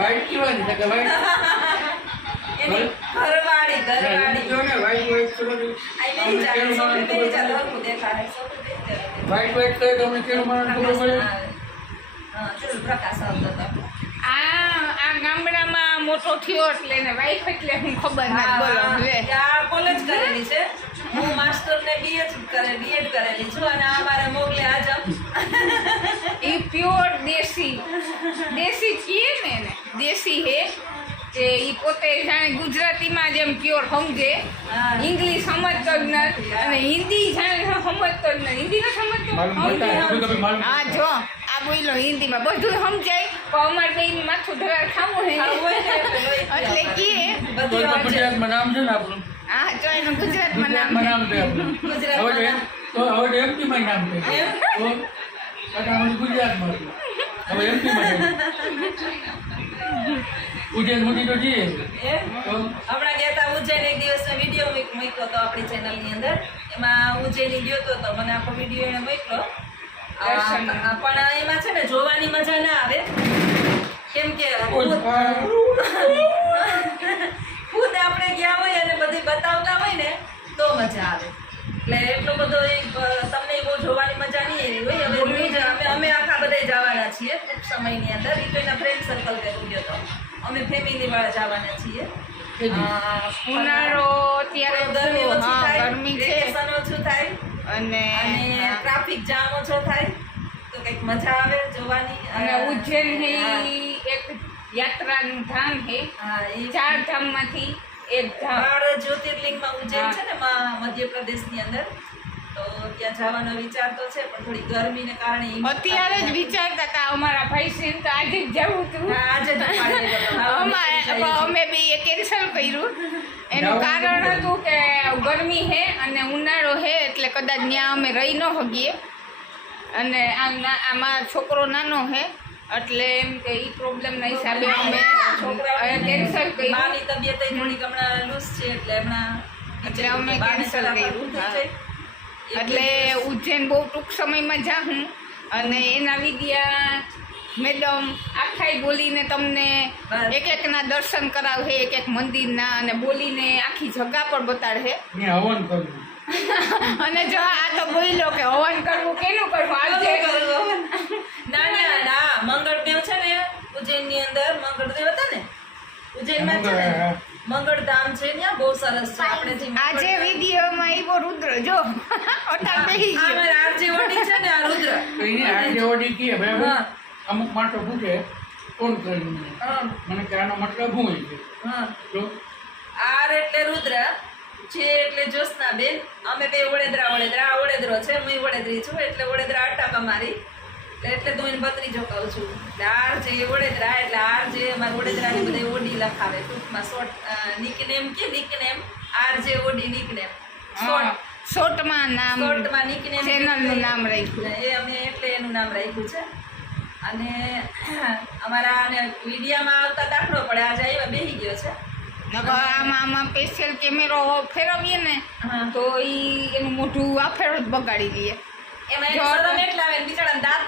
White કેવાની છે કે white એની ઘરવાળી જો ને વાઈટ કરો તો વાઈટ કરે તો અમને કેવું માણસ ખબર પડે પ્રકાશ આવતો હતો. આ ગામડામાં મોટો થયો એટલે ને વાઈફ એટલે હું ખબર ના બોલો લે ત્યાં કોલેજ કરેલી છે. હું માસ્ટર ને બીએડ કરેલી છું અને આ મારે મોગલે આજમ એ પ્યોર દેશી કીએ ને એને દેશી હે કે ઈ પોતે જાણે ગુજરાતીમાં જેમ પ્યોર સમજે ઇંગ્લિશ સમજતો જ નથી અને હિન્દી જાણે સમજતો જ નથી. હિન્દી ન સમજતો હા જો આ બોલો હિન્દીમાં બધું સમજાય પણ અમારે બેયનું માથું ધરાર ખાવું હે એટલે કીએ ગુજરાતમાં નામ છે ને આપણું હા જો એનું ગુજરાતમાં નામ છે આપણું હવે એમપીમાં નામ છે ગુજરાતમાં હવે એમપીમાં ઉજ્જૈન મોદી તો જઈએ હમણાં ગયા હતા ઉજ્જૈન. એક દિવસનો વિડીયો મૂક્યો હતો આપણી ચેનલની અંદર. એમાં ઉજ્જૈન ગયો હતો મને આખો વિડીયો એને મોકલો. પણ એમાં છે ને જોવાની મજા ના આવે કેમ કે ખુદ આપણે ગયા હોય અને બધી બતાવતા હોય ને તો મજા આવે. એટલે એટલો બધો તમને બહુ જોવાની મજા નહીં એવી હોય. હવે અમે આખા બધા જવાના છીએ ટૂંક સમયની અંદર. એ તો એના ફ્રેન્ડ સર્કલ ભેગું ગયો હતો. અમે ફેમિલી વાળા જવાના છીએ. ઉનાળો અત્યારે ગરમી ઓછી થાય, ગરમી છે વેકેશન ઓછું થાય અને ટ્રાફિક જામ ઓછો થાય તો કંઈક મજા આવે જોવાની. અને ઉજ્જૈન એક યાત્રાનું ધામ છે. 4 ધામમાંથી એક ધામ 12 જ્યોતિર્લિંગમાં ઉજ્જૈન છે ને મધ્યપ્રદેશની અંદર. તો ત્યાં જવાનો વિચાર તો છે પણ થોડી ગરમીને કારણે અત્યારે જ વિચારતા હતા અમારા ભાઈ સિંહ તો આજે જ જવું હતું. આજે અમે બી કેન્સલ કર્યું. એનું કારણ હતું કે ગરમી છે અને ઉનાળો છે એટલે કદાચ ત્યાં અમે રહી ન શકીએ અને આમાં છોકરો નાનો છે એટલે એમ કે એ પ્રોબ્લેમના હિસાબે અમે કેન્સલ કર્યું. માની તબિયત થોડીક હમણાં લૂઝ છે એટલે અમે કેન્સલ કર્યું. એટલે ઉજ્જૈન બહુ ટૂંક સમયમાં જાઉં અને એના વિદ્યા મેડમ આખાઈ બોલીને તમને એકના દર્શન કરાવશે એક મંદિરના અને બોલીને આખી જગા પર બતાડશે. હવન કરવું અને જો આ તો બોલ્યો કે હવન કરવું કેનું કરવું આજે કરવું. ના ના ના મંગળદેવ છે ને ઉજ્જૈનની અંદર મંગળદેવ હતા ને ઉજ્જૈનમાં છે ને મંગળધામ છે ત્યાં બહુ સરસ છે. આપણે જે આજે વિડીયોમાં આવ્યો રુદ્ર જો ઓટા બેહી ગયો. આ આરજે ઓડી છે ને આ રુદ્ર એને આરજે ઓડી કીએ બરાબર. અમુક માણસો પૂછે કોણ કરીને મને કે આનો મતલબ શું હોય છે તો આર એટલે રુદ્ર જે એટલે જ્યોત્સનાબેન. અમે બે વડોદરો છે હું વડોદરી છું એટલે વડોદરા અટાકા મારી એટલે તો એને ભત્રીજો કહું છું. એટલે આર જે વડોદરા એટલે આર જે અમારે વડોદરાની બધે ઓડી લખાવે ટૂંકમાં શોર્ટ નિકનેમ આર જે ઓડી નિકનેમ શોર્ટમાં નામ નિકનેમ ચેનલનું નામ રાખ્યું એ અમે એટલે એનું નામ રાખ્યું છે. અને અમારા મીડિયામાં આવતા દાખલો પડે આજે આવ્યા બેસી ગયો છે. આમાં સ્પેશિયલ કેમેરો ફેરવીએ ને તો એનું મોઢું આ ફેરો જ બગાડી દઈએ. એમાં શરમ એટલા આવે બિચારા દાંત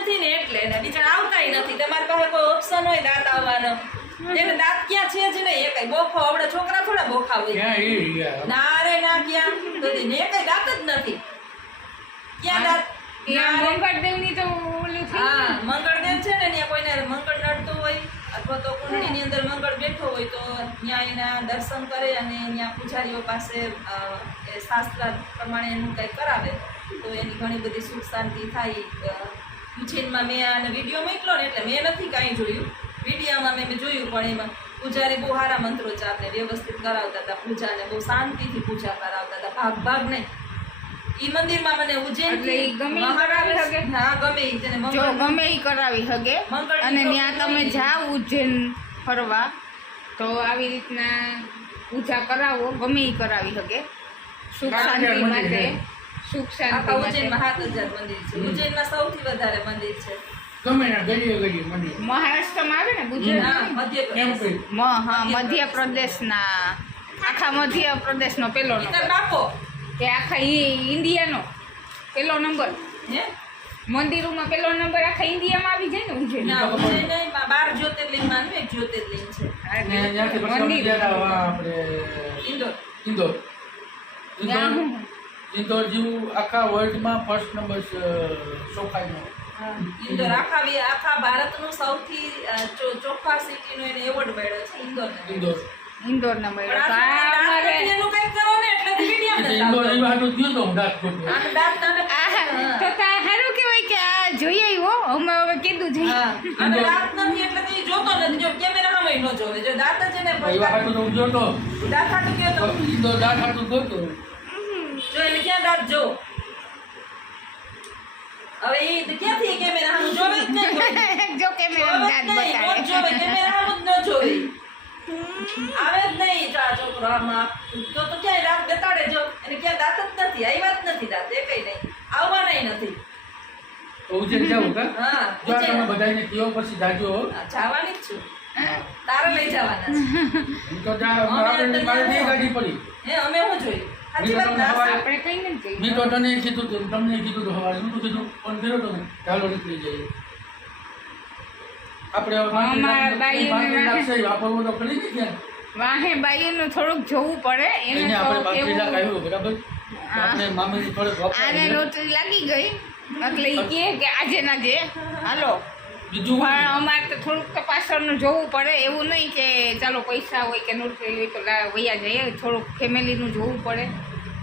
નથી ને એટલે બિચારા આવતાય નથી. તમારી પાસે કોઈ ઓપ્શન હોય દાંત આવવાનો એને દાંત ક્યાં છે જ નહીં. એ કઈ બોખો આપણે છોકરા થોડા બોખા હોય ના રે ના ક્યાં ને કઈ દાંત જ નથી. ક્યાં દાંત મંગળદેવની તો ઓલું મંગળદેવ છે ને ત્યાં કોઈને મંગળ નડતું હોય અથવા તો કુંડળીની અંદર મંગળ બેઠો હોય તો ત્યાં એના દર્શન કરે અને ત્યાં પૂજારીઓ પાસે શાસ્ત્ર પ્રમાણે એનું કંઈક કરાવે તો એની ઘણી બધી સુખ શાંતિ થાય. ઉજ્જૈનમાં મેં આને વિડીયો મોકલો ને એટલે મેં નથી કાંઈ જોયું. વિડીયોમાં મેં જોયું પણ એમાં પૂજારી બહુ સારા મંત્રોચ્ચારને વ્યવસ્થિત કરાવતા હતા. પૂજાને બહુ શાંતિથી પૂજા કરાવતા હતા. ભાગ નહીં. ઈ મંદિરમાં મને ઉજ્જૈન ગમે ઈ કરાવી શકે અને ત્યાં તમે જાઓ ઉજ્જૈન ફરવા તો આવી રીતના પૂજા કરાવો ગમે ઈ કરાવી શકે. સુખ શાંતિ માટે ઉજ્જૈનમાં 7000 મંદિર છે. ઉજ્જૈનમાં સૌથી વધારે મંદિર છે. મહારાષ્ટ્રમાં આવે ને ગુજરાત મધ્યપ્રદેશના આખા મધ્યપ્રદેશનો પેલો નંબર બાપો કે આખા ઇન્ડિયાનો પેલો નંબર મંદિરોમાં પેલો નંબર આખા ઇન્ડિયામાં આવી જાય ને ઉજ્જૈન ના ઉજ્જૈન નહીં 12 જ્યોતિર્લિંગમાંનું એક જ્યોતિર્લિંગ છે અને ત્યાંથી પછી અમે ગયા હતા આપણે ઇન્દોર ઇન્દોર ત્યાં ઇન્દોર હું ઇન્દોર જેવું આખા વર્લ્ડમાં ફર્સ્ટ નંબર છે ચોખાઈનો. ઇન્દોર આખા ભારતનું સૌથી ચોખ્ખા સિટીનો એને એવોર્ડ મળ્યો છે ઇન્દોરને. ઇન્દોર ઇન્દોરના પણ મળ્યો આ છોકરાને દાંત અમારે નથી એનું કંઈક કરો ને એટલે મીડિયમ નથી ઇન્દોર આવતો. એ વાતનું થયું તો હું દાંત ખોટું. આને દાંત નાને તો સારું કહેવાય કે આ જોઈ આવ્યો અમે હવે કીધું છે હા અને દાંત નથી એટલે તો ઈ જોતો નથી જો કેમેરા સામે ન જોવે જો દાંત જ એને એ વાતનું તો હું જોતો દાંત હાટું કયો તો તો ઇન્દોર દાંત હાટું જોતો. જો એને ક્યાં દાંત જો હવે ઈ ક્યાંથી કેમેરા સામે જોવે જ નહીં કોઈ. જો કે મેં જોવે જ દાંત નહીં, કોણ જોવે? બતાવે કેમેરા સામે જ ન જોવે. આવે જ નહીં આ છોકરો આમાં તો ક્યાંય દાંત બતાડે જો એને ક્યાં દાંત જ નથી આવ્યા જ નથી દાંત એકેય નહીં આવવાનાય નથી તો ઉજ્જૈન જાવું કા હા જો આ તમે બધાને કયો પછી જાજો. જવાની જ છું તારે લઈ જવાના છે હું તો આપણે મારે બે ગાડી પડી. હે અમે શું જોયું સાચી વાત ના આપણે કઈ નથી મેં તો તને કીધું હતું તમને કીધું હતું સવારે હું તો કીધું ફોન કર્યો હતો ને ચાલો નીકળી જઈએ આપણે હવે અમારા બાઈઓને નાખશે વાપરવું તો કરી ને ત્યાં વાહે બાઈઓનું થોડુંક જોવું પડે એને એને આપણે તો બાકી લાખ કેવું આવ્યું બરાબર આપણે મામીની થોડુંક આને વાપરવું લોટરી લાગી ગઈ એટલે ઈ કહે કે આજે ના જે હાલો બીજું પણ અમારે તો થોડુંક તો પાછળનું જોવું પડે એવું નહીં કે ચાલો પૈસા હોય કે નોટરી હોય તો વયા જઈએ થોડુંક ફેમિલીનું જોવું પડે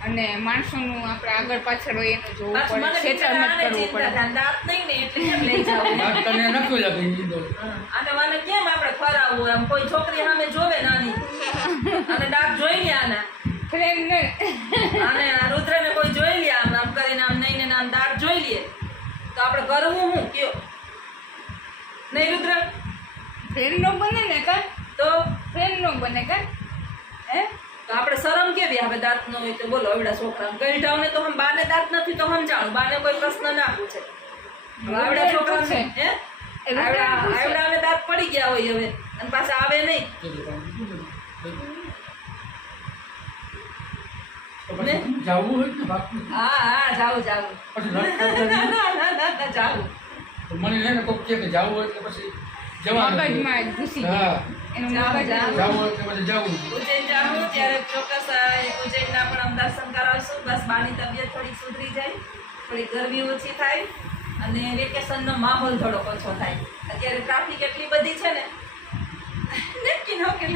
અને માણસોનું આપણે આગળ પાછળ હોય એનું જોવું પાછું પડે મને સેટલમેન્ટ બિચારાને કરવું ચિંતા પડે થાય. દાંત નહીં ને એટલે કેમ લઈ જાવું? વાત તને નક્કી લાગે ઈંદોર. આને વાને કેમ આપણે ફરાવવું? આમ કોઈ છોકરી સામે જોવે નાની અને દાંત જોઈ લે આના ફ્રેન્ડ અને આ રુદ્રને કોઈ જોઈ લે આમ આમ કરીને આમ નહીં ને આમ દાંત જોઈ લે તો આપણે કરવું શું કયો નહીં રુદ્ર ફ્રેન્ડ નો બને ને કા તો ફ્રેન્ડ નો બને કા હે તો આપણે શરમ કેવી આવે દાંત ન હોય તો બોલો એવડા છોકરા ગઈઢાઓને તો હમ બાને દાંત નથી તો સમજાણું બાને કોઈ પ્રશ્ન ના પૂછે હવે આવડા છોકરા પૂછે. હે આવડાને દાંત પડી ગયા હોય હવે અને પાછા આવે નહીં તો પછી જાવું હોય ને બાપુ હા જાવું પછી રદ કરતા જાવું તો મને છે ને કોઈક કહે કે જાવું હોય એટલે પછી જવાનું મગજમાં ઘૂસી હા જાય એનું જાવ, મગજ જાવ. જાવું હોય એટલે પછી જવું ઉજ્જૈન જાવું ત્યારે ચોક્કસ ઉજ્જૈનના પણ અમે દર્શન કરાવશું બસ બાની તબિયત થોડી સુધરી જાય થોડી ગરમી ઓછી થાય અને વેકેશનનો માહોલ થોડોક ઓછો થાય અત્યારે ટ્રાફિક એટલી બધી છે ને નક્કી ન કે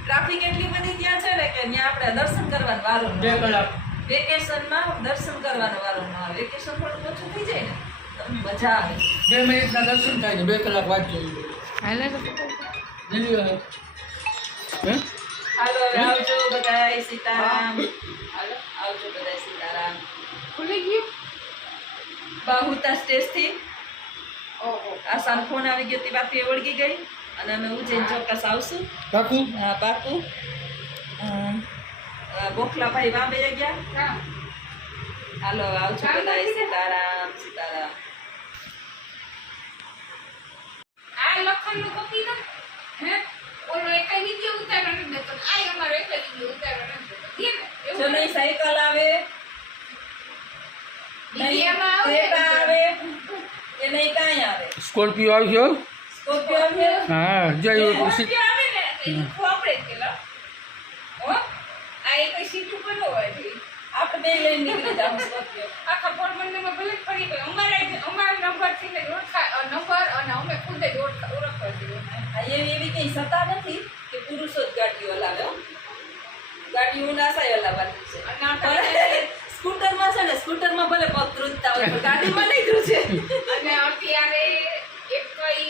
ટ્રાફિક એટલી બધી ત્યાં છે ને કે ત્યાં આપણે દર્શન કરવાનો વારો ન 2 આવે. કલાક વેકેશનમાં દર્શન કરવાનો વારો ન આવે વેકેશન થોડું ઓછું થઈ જાય ને તો મજા આવે 2 મિનિટના દર્શન થાય ને 2 કલાક વાત જોઈએ હાલે તો હે હાલો હવે આવજો બધાય સીતારામ હાલો આવજો બધાય સીતારામ ખુલી ગયું બાહુતા સ્ટેજથી ઓહો આસાન ફોન આવી ગયો તે બાકી ઓળગી ગઈ અને અમે ઉજ્જૈન ચોક્કસ આવશું કાકુ હા પાકું ગોખલાભાઈ વાંબે ગયા હા હાલો આવજો બધાય સીતારામ સીતારામ આ લખનનું કોપી દો હે ઓલો એક વિડિયો ઉતારવાનો નથી દેતો આ અમારો એક વિડિયો ઉતારવાનો નથી દેતો દે ને જો એવું નહીં સાયકલ આવે વિડિયામાં આવે ક્રેટા આવે કે નહીં કાંઈ આવે સ્કોર્પિયો આવ્યો સ્કોર્પિયો આવે હા જય ખુશી સ્કોર્પિયો આવે ને તો ઈ ખોપડે જ પેલા હો આ એક સીટ ઉપર ન હોય છે આપણે બે લઈને નીકળી જાવ સ્કોર્પિયો આખા પોરબંદરમાં ભલે જ પડી ગયો અમારા નંબર થી ને નંબર અને અમે ખુદ જ ઓળખવા જોઈએ આ એવી કઈ સત્તા નથી કે પુરુષો જ ગાડીઓ હલાવે હો. ગાડીઓ નાસાય હલાવવાની છે અને આપણે સ્કૂટરમાં છે ને સ્કૂટરમાં ભલે પગ ધ્રુજતા હોય પણ ગાડીમાં નહીં ધ્રુજે અને અત્યારે એક કઈ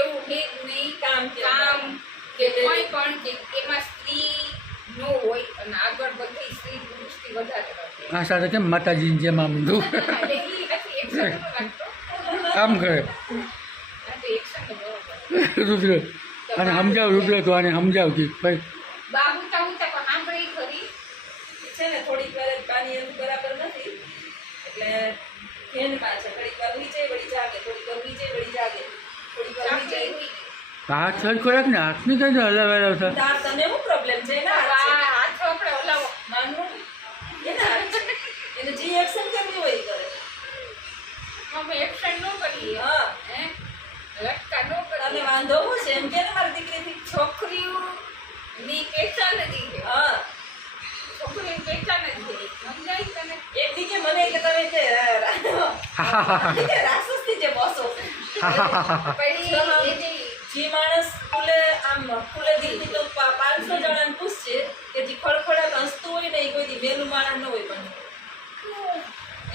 એવું છે જ નહીં કામ કામ કે કોઈ પણ કે એમાં સ્ત્રી નો હોય અને આગળ બધી સ્ત્રી પુરુષથી વધારે રહે. આ સાથે કેમ માતાજીની જેમ આમ દુઃખ એટલે ઈ નથી એક્શન નો લાગતો કામ કરે આ તો એક્શન નો બરોબર રુદ્ર અને સમજાવ રુદ્ર તો આને સમજાવ કે ભાઈ બાબુતા ઉતા પણ સાંભળી ખરી છે ને થોડીક વાર જ પાણી એનું બરાબર નથી એટલે ફેનમાં છે થોડીક વાર ઉઈ જાય વળી જાગે થોડીક વાર ઉઈ જાય વળી જાગે થોડીક વાર ઉઈ જાય હાથ સરખો રાખ ને હાથની કઈ હલાવેલા હતા તાર તને શું પ્રોબ્લેમ છે એના હાથ છે. હાથ આપણે ઓલાવો નાનું એના હાથ છે. એને જે એક્શન કરવી હોય એ કરે અમે એક્શન ન કરીએ હા હે લટકા ન તને કરીએ વાંધો હું છે એમ કે ને મારી દીકરીથી છોકરીઓની પહેચાન જ ઈ છે હા છોકરીની પહેચાન જ છે સમજાય તને એક દીકે મને કે તમે કે રાક્ષસથી જે બોસો પછી એ જે જે માણસ ખુલે દિલથી તો 500 જણાને પૂછશે કે જે ખડખડાટ હસતું હોય ને એ કોઈ દી વહેલું માણસ ન હોય પણ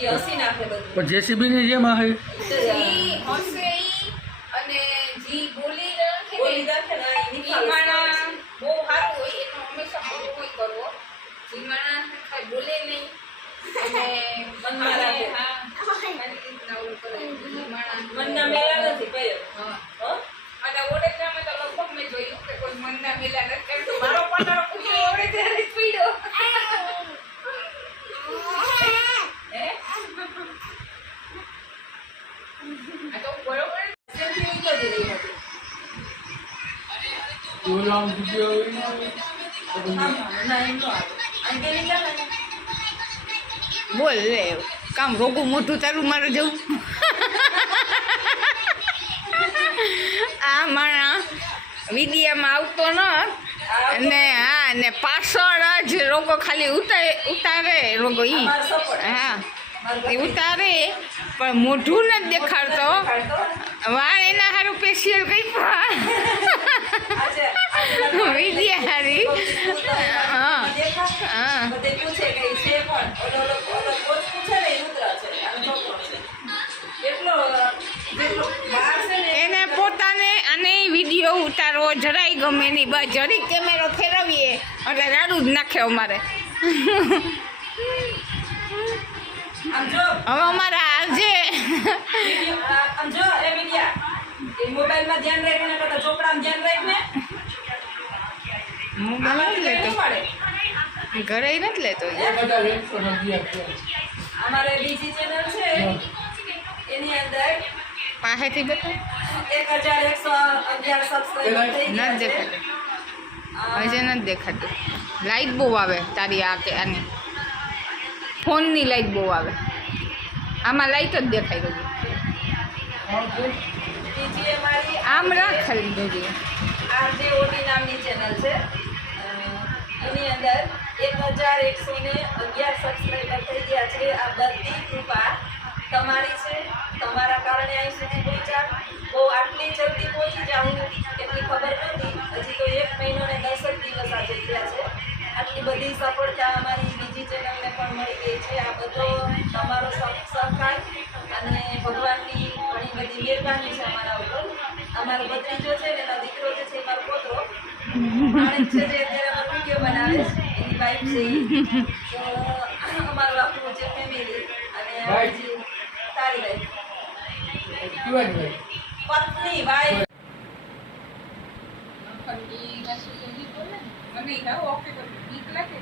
એ હસી નાખે બધું પણ જેસીબીની જેમ આ જી હસે ઈ અને જી બોલી રાખે બોલી ને નાખે ને એ ઈ નિખાલસ માણસ માણસ. બહુ સારું હોય એનો હંમેશા બહુ કરવો જી માણસ કાંઈ બોલે નહીં અને મનમાં રાખે. હા મારી રીતના ઓલું કરે ઈ માણસ મનના મેળા નથી કયો હા હો? અને ઓડેચામાં તો લગભગ મેં જોયું કે કોઈ મનના મેલા નથી કરતું મારો પાટારો પૂછ્યો ઓડે ત્યારે જ પીડ્યો હે આ તો બરોબર સેલ્ફી ઉતરી રહી હતી. ઓલો આમ વિડીયો હોય ને આમ, ના, એમ ન આવે. અહીં પેલી ચાલે ને. બોલ લે કામ રોગું મોઢું તારું મારે જવું આ માણા વિડીયામાં આવતો ન અને હા ને પાછળ જ રોગો ખાલી ઉતારે રોગો ઈ અમારો support. હા મારું એ ઉતારે પણ મોઢું નથી દેખાડતો દેખાડતો. વાળ એના હારું સ્પેશિયલ કઈ આજે મારું વિડીયા હારી હા દેખા. હા બધે પૂછે કે ઈ છે કોણ? ઓલો કોચ પૂછે ને ઈ રુદ્ર છે. આનો છોકરો છે. જેટલો બહાર છે ને એને પોતાને અને વિડીયો ઉતારવો જરાય ગમે નહીં બસ જરી કેમેરો ફેરવીએ એટલે રાડું જ નાખે અમારે આમ જો હવે અમારા આજે આમ જો એ વિડિયા એ મોબાઈલમાં ધ્યાન રાખીને કરતા ચોપડામાં ધ્યાન રાખીને મોબાઈલ નથી લેતો પડે. ઘરે નથી લેતો એ બધા 111 અમારે બીજી ચેનલ છે એની અંદર પાસેથી બતા 1111 સબસ્ક્રાઇબર થઈ ગયા નથી છે. દેખાતું હજે નથી દેખાતું લાઈટ બહુ આવે તારી આ કે આની ફોનની લાઈટ બહુ આવે આમાં લાઈટ જ દેખાય બધી બીજી અમારી આમ રાખ ખાલી બધી આરજે ઓડી નામની ચેનલ છે એની અંદર 1111 સબસ્ક્રાઇબર થઈ ગયા છે. આ બધી કૃપા તમારી છે. તમારા કારણે અહીં સુધી પહોંચ્યા. બહુ આટલી જલ્દી પહોંચી જાઉં એટલી ખબર નહોતી. હજી તો 1 મહિનો ને 10 જ દિવસ આજે થયા છે. આટલી બધી સફળતા અમારી બીજી ચેનલને પણ મળી ગઈ છે. આ બધો તમારો સહકાર અને ભગવાનની ઘણી બધી મહેરબાની છે અમારા ઉપર. અમારો ભત્રીજો છે ને એનો દીકરો જે છે એ મારો પોતરો આણંદ છે જે અત્યારે અમારો વિડીયો બનાવે છે એની વાઈફ છે ઈ. તો અમારું આખું છે ફેમિલી અને બીજી તારી વાઈફ કીવાની પત્ની વાઈફ મને આવો ઓકે બીક લાગે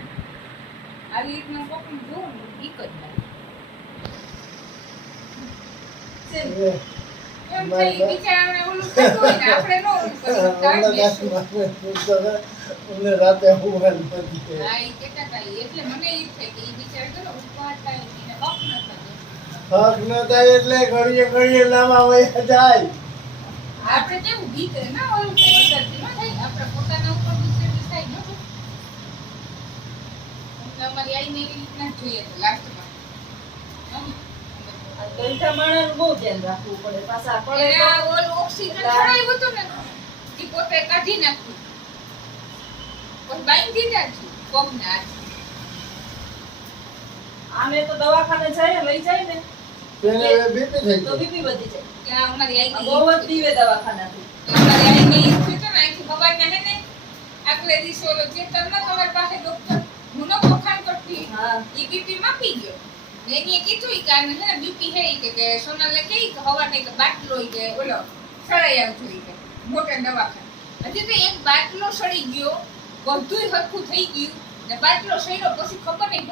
આવી રીતના કોકનું જોઉં બીક જ લાગે છે એમ થઈ બિચારાને ઓલું થતું હોય ને આપણે ન ઓલું કરી રાતે હોવાનું નથી હા એ કહેતા હતા એટલે મને એ થાય કે એ બિચારા કરો ઉપવાસ થાય એને હક ન થાય હક ન થાય એટલે ઘડીએ ઘડીએ લાંબા વયા જાય આપણે કેવું બીક ના ઓલું થાય અંદરથી ન થાય આપણે પોતાના ઉપર બિચારી થાય ન થાય અમારી આઈને એવી રીતના જ જોઈએ તો લાસ્ટમાં ગઈઠા માણસનું બહુ ધ્યાન રાખવું પડે. પાછા પડે તો એના ઓલું ઓક્સિજન છોડાયું હતું ને એ પોતે કાઢી નાખ્યું પણ બાંધી નાખ્યું પગને હાથ આમે તો દવાખાને જાય લઈ જાય ને તેને બીપી થઈ તો ગઈ બીપી વધી જાય. ત્યાં અમારી આ આઈને બહુ જ પીવે દવાખાનાથી. અમારી આઈને ઈ થયું હતું ને આખી ખબરના હે ને આગલે દિવસે ઓલો ચેતન ન તમારી પાસે ડોક્ટર હું ન વખાણ કરતી હા ઈ બીપી માપી ગયો ને એની કીધું ઈ કે આને હે ને બીપી હે ઈ કે સોનલને કે ઈ કે હવાને કે બાટલો ઈ કે ઓલો સડાઈ આવજો ઈ કે મોટા દવાખાને હજી તો એક બાટલો સડી ગયો બધુંય હરખું થઈ ગયું ને બાટલો સડ્યો પછી ખબર નહીં